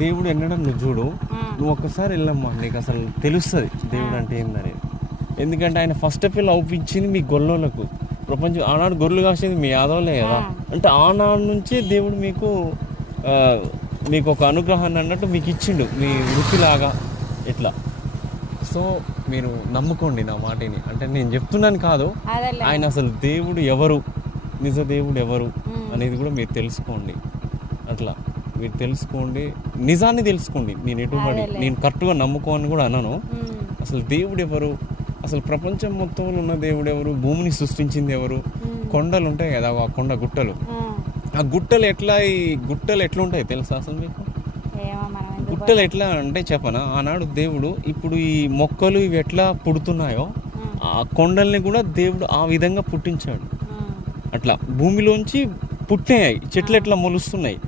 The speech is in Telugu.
దేవుడు ఎన్నడం నువ్వు చూడు, ఉమ్, నువ్వు ఒక్కసారి వెళ్ళమ్మా, నీకు అసలు తెలుస్తుంది దేవుడు అంటే ఏందని. ఎందుకంటే ఆయన ఫస్ట్ ఆఫ్ ఆల్ అవుపించింది మీ గొల్లోలకు. ప్రపంచం ఆనాడు గొర్రెలు కాసేది మీ యాదవులే కదా. అంటే ఆనాడు నుంచే దేవుడు ఆ, మీకు ఒక అనుగ్రహాన్ని అన్నట్టు మీకు ఇచ్చిండు మీ వృత్తిలాగా ఇట్లా. సో మీరు నమ్ముకోండి నా మాటని. అంటే నేను చెప్తున్నాను కాదు, అదేలే. ఆయన అసలు దేవుడు ఎవరు, నిజ దేవుడు ఎవరు ఉమ్, అనేది కూడా మీరు తెలుసుకోండి. అట్లా మీరు తెలుసుకోండి, నిజాన్ని తెలుసుకోండి. నేను ఎటువంటి అదేలే. నేను కరెక్ట్గా నమ్ముకోని కూడా అన్నాను. ఉమ్, అసలు దేవుడు ఎవరు, అసలు ప్రపంచం మొత్తంలో ఉన్న దేవుడు ఎవరు, భూమిని సృష్టించింది ఎవరు, ఉమ్, కొండలు ఉంటాయి కదా, ఆ కొండ గుట్టలు, ఉమ్. ఆ గుట్టలు ఎట్లుంటాయి తెలుసా అసలు మీకు? ఏమో మనం ఎందుకు గుట్టలు ఎట్లా అంటే చెప్పనా, ఆనాడు దేవుడు ఇప్పుడు ఈ మొక్కలు ఇవి ఎట్లా పుడుతున్నాయో ఉమ్, ఆ కొండల్ని కూడా దేవుడు ఆ విధంగా పుట్టించాడు. ఉమ్. అట్లా భూమిలోంచి పుట్టినాయి చెట్లు ఎట్లా మొలుస్తున్నాయి.